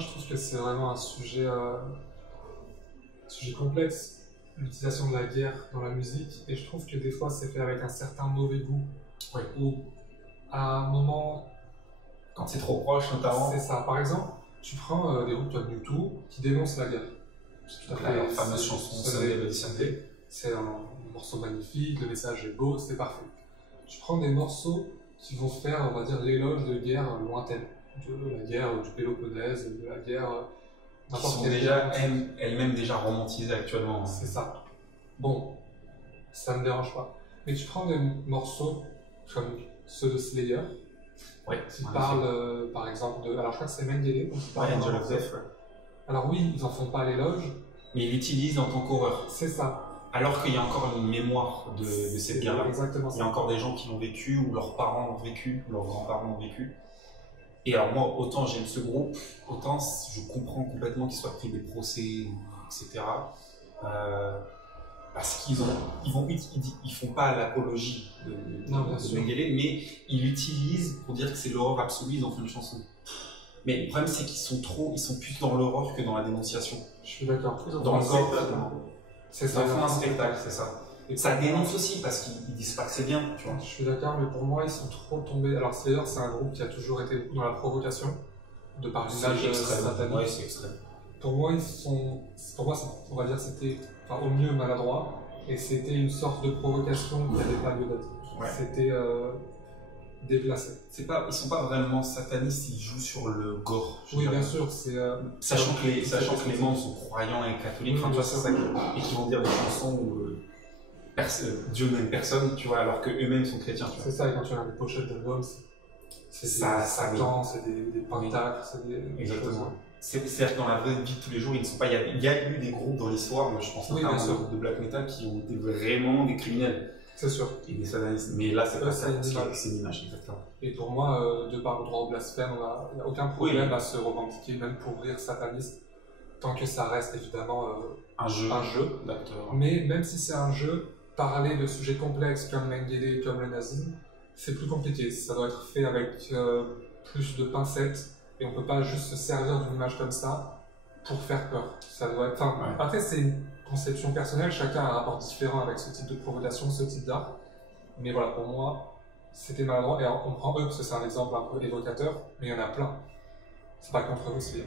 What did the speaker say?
Moi, je trouve que c'est vraiment un sujet complexe, l'utilisation de la guerre dans la musique, et je trouve que des fois, c'est fait avec un certain mauvais goût. Oui. Ou à un moment, Quand c'est trop proche, notamment. c'est ça. Par exemple, tu prends des groupes comme U2 qui dénoncent la guerre. C'est tout à fait. La fameuse chanson Sunday Bloody Sunday. C'est un morceau magnifique, le message est beau, c'est parfait. Tu prends des morceaux qui vont faire, on va dire, l'éloge de guerres lointaines, de la guerre du Péloponnèse, de la guerre Qui sont déjà elles-mêmes déjà romantisées actuellement. C'est ça. Bon, ça me dérange pas. Mais tu prends des morceaux comme ceux de Slayer, Oui, qui parlent, par exemple, de. Alors je crois que c'est Mengele. Angel of Death. Alors oui, ils en font pas l'éloge. Mais ils l'utilisent en tant qu'horreur. C'est ça. Alors qu'il y a encore une mémoire de cette guerre-là. Exactement. Il y a encore des gens qui l'ont vécu, ou leurs parents l'ont vécu, ou leurs grands-parents l'ont vécu. Et alors moi, autant j'aime ce groupe, autant je comprends complètement qu'ils soient pris des procès, etc. Parce qu'ils font pas l'apologie de Mengele, mais ils l'utilisent pour dire que c'est l'horreur absolue, ils en font une chanson. Mais le problème, c'est qu'ils sont plus dans l'horreur que dans la dénonciation. Je suis d'accord. Dans le corps, c'est ça. Ils font un spectacle, c'est ça. Et ça dénonce aussi parce qu'ils disent pas que c'est bien, tu vois. Je suis d'accord, mais pour moi, ils sont trop tombés. Alors, Slayer, c'est un groupe qui a toujours été beaucoup dans la provocation, de par l'image satanique. Ouais, c'est extrême. Pour moi, on va dire, c'était au mieux maladroit, et c'était une sorte de provocation qui n'avait pas lieu d'être. Ouais. C'était déplacé. Ils sont pas vraiment satanistes, ils jouent sur le gore. Oui, bien sûr. Sachant que les membres sont croyants et catholiques, oui, c'est ça, et qui vont dire des chansons où Dieu n'aime personne, tu vois, alors qu'eux-mêmes sont chrétiens. C'est ça, et quand tu regardes les pochettes d'albums, c'est Satan, c'est des pentacles, c'est des. Exactement. C'est-à-dire que dans la vraie vie de tous les jours, ils ne sont pas. Il y a eu des groupes dans l'histoire, moi je pense notamment aux groupes de black metal qui ont été vraiment des criminels. C'est sûr. Et des satanistes. Mais là, c'est pas ça, c'est une image, exactement. Et pour moi, de par le droit au blasphème, il n'y a aucun problème à se revendiquer, même pour rire sataniste, tant que ça reste évidemment un jeu d'acteur. Mais même si c'est un jeu, parler de sujets complexes comme Mengele, comme le nazisme, c'est plus compliqué. Ça doit être fait avec plus de pincettes, et on peut pas juste se servir d'une image comme ça pour faire peur. Ça doit être. Après, c'est une conception personnelle, chacun a un rapport différent avec ce type de provocation, ce type d'art. Mais voilà, pour moi, c'était maladroit. Et alors, on prend eux parce que c'est un exemple un peu évocateur, mais il y en a plein. C'est pas contre vous, c'est bien.